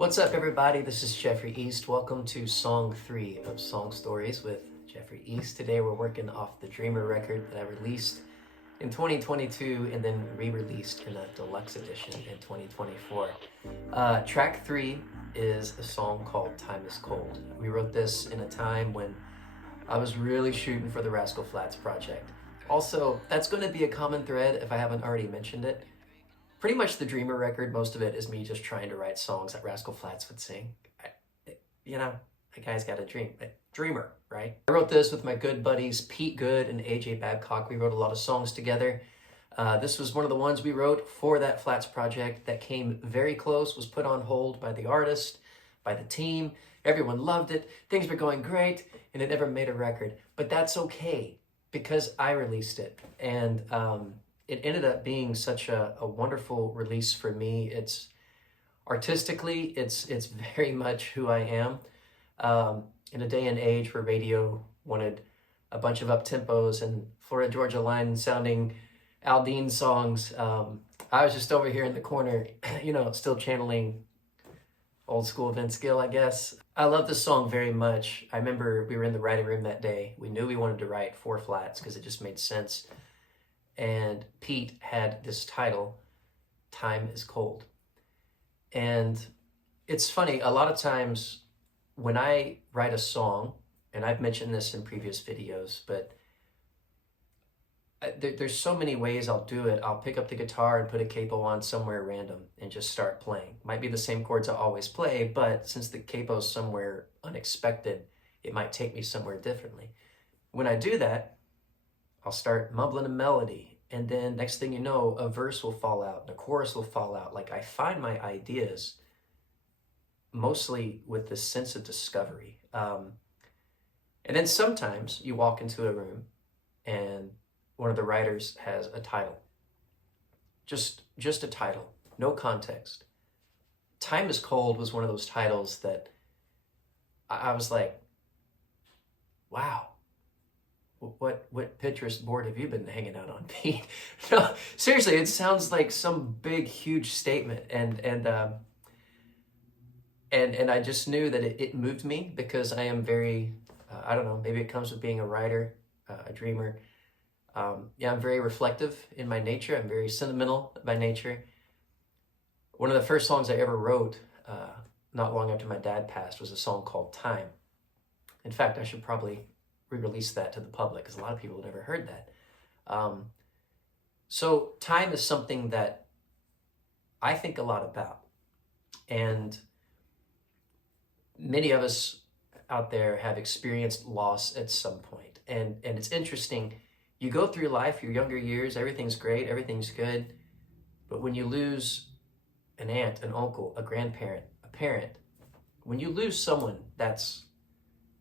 What's up, everybody? This is Jeffrey East. Welcome to Song 3 of Song Stories with Jeffrey East. Today we're working off the Dreamer record that I released in 2022 and then re-released in a deluxe edition in 2024. Track 3 is a song called Time is Cold. We wrote this in a time when I was really shooting for the Rascal Flatts project. Also, that's going to be a common thread if I haven't already mentioned it. Pretty much the Dreamer record, most of it is me just trying to write songs that Rascal Flatts would sing. That guy's got a dream. A dreamer, right? I wrote this with my good buddies Pete Good and AJ Babcock. We wrote a lot of songs together. This was one of the ones we wrote for that Flatts project that came very close, was put on hold by the artist, by the team. Everyone loved it. Things were going great, and it never made a record. But that's okay, because I released it. And it ended up being such a wonderful release for me. It's artistically, it's very much who I am. In a day and age where radio wanted a bunch of up-tempos and Florida Georgia Line sounding Aldine songs, I was just over here in the corner, still channeling old school Vince Gill, I guess. I love this song very much. I remember we were in the writing room that day. We knew we wanted to write 4 flats because it just made sense. And Pete had this title, Time is Cold. And it's funny, a lot of times when I write a song, and I've mentioned this in previous videos, but there's so many ways I'll do it. I'll pick up the guitar and put a capo on somewhere random and just start playing. Might be the same chords I always play, but since the capo's somewhere unexpected, it might take me somewhere differently. When I do that, I'll start mumbling a melody, and then next thing you know, a verse will fall out, and a chorus will fall out. Like, I find my ideas mostly with this sense of discovery. And then sometimes you walk into a room and one of the writers has a title. Just a title, no context. Time is Cold was one of those titles that I was like, wow. What Pinterest board have you been hanging out on, Pete? No, seriously, it sounds like some big, huge statement, and I just knew that it moved me because I am very, I don't know, maybe it comes with being a writer, a dreamer. I'm very reflective in my nature. I'm very sentimental by nature. One of the first songs I ever wrote, not long after my dad passed, was a song called Time. In fact, I should probably re-release that to the public because a lot of people have never heard that. So time is something that I think a lot about, and many of us out there have experienced loss at some point. And it's interesting, you go through life, your younger years, everything's great, everything's good, but when you lose an aunt, an uncle, a grandparent, a parent, when you lose someone that's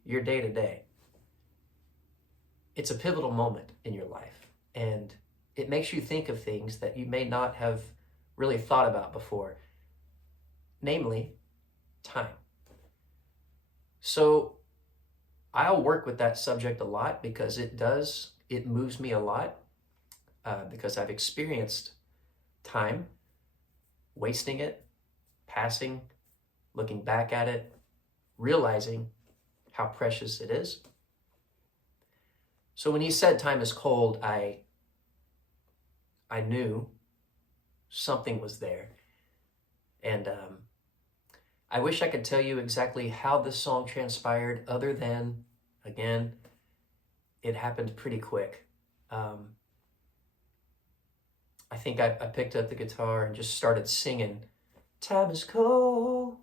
your day-to-day, it's a pivotal moment in your life, and it makes you think of things that you may not have really thought about before, namely time. So I'll work with that subject a lot because it moves me a lot, because I've experienced time, wasting it, passing, looking back at it, realizing how precious it is. So when he said time is cold, I knew something was there. And I wish I could tell you exactly how this song transpired, other than, again, it happened pretty quick. I think I picked up the guitar and just started singing, time is cold,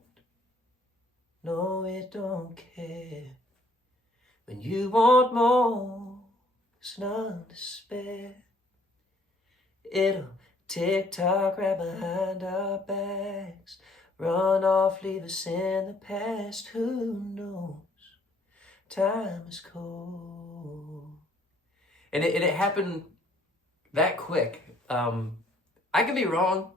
no, it don't care. When you want more, there's none to spare. It'll tick-tock right behind our backs, run off, leave us in the past. Who knows? Time is cold. And it happened that quick. I could be wrong.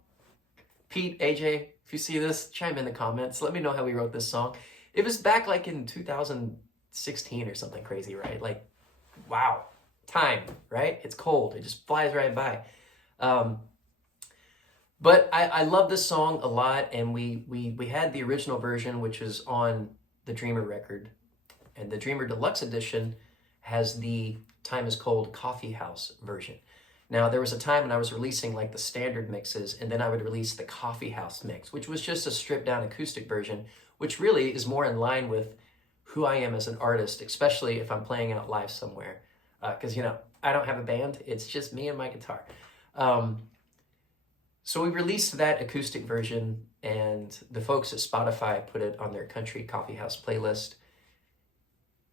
Pete, AJ, if you see this, chime in the comments. Let me know how we wrote this song. It was back like in 2016 or something crazy, right? Like, wow, time, right? It's cold. It just flies right by. But I love this song a lot, and we had the original version, which is on the Dreamer record, and the Dreamer Deluxe Edition has the Time is Cold Coffee House version. Now, there was a time when I was releasing like the standard mixes, and then I would release the Coffee House mix, which was just a stripped down acoustic version, which really is more in line with who I am as an artist, especially if I'm playing out live somewhere. Because, I don't have a band, it's just me and my guitar. So we released that acoustic version, and the folks at Spotify put it on their country coffee house playlist.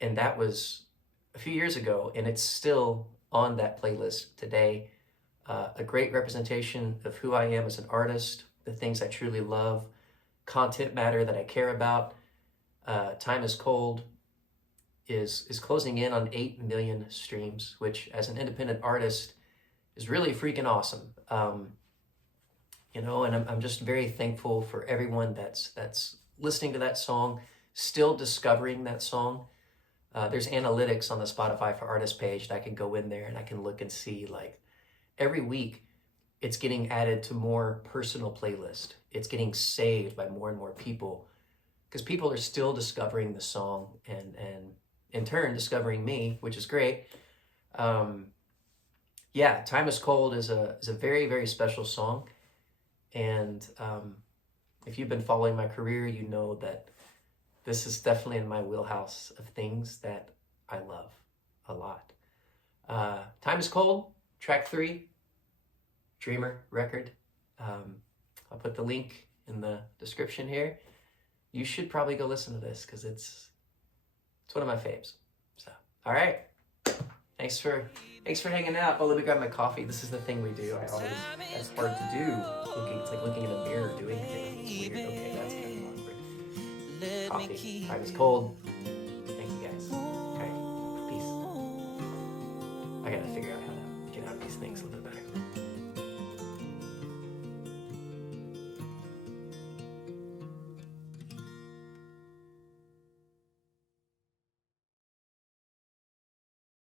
And that was a few years ago, and it's still on that playlist today. A great representation of who I am as an artist, the things I truly love, content matter that I care about. Time is Cold is closing in on 8 million streams, which as an independent artist is really freaking awesome. And I'm just very thankful for everyone that's listening to that song, still discovering that song. There's analytics on the Spotify for Artists page that I can go in there and I can look and see, like, every week it's getting added to more personal playlist. It's getting saved by more and more people because people are still discovering the song and in turn discovering me, which is great. Yeah, Time is Cold is a very, very special song. And if you've been following my career, you know that this is definitely in my wheelhouse of things that I love a lot. Time is Cold, track 3, Dreamer record. I'll put the link in the description here. You should probably go listen to this because it's one of my faves. So, all right. Thanks for hanging out. Oh, let me grab my coffee. This is the thing we do. That's hard to do. It's like looking in a mirror doing things. It's weird. Okay, that's kind of awkward. Coffee. Time is cold.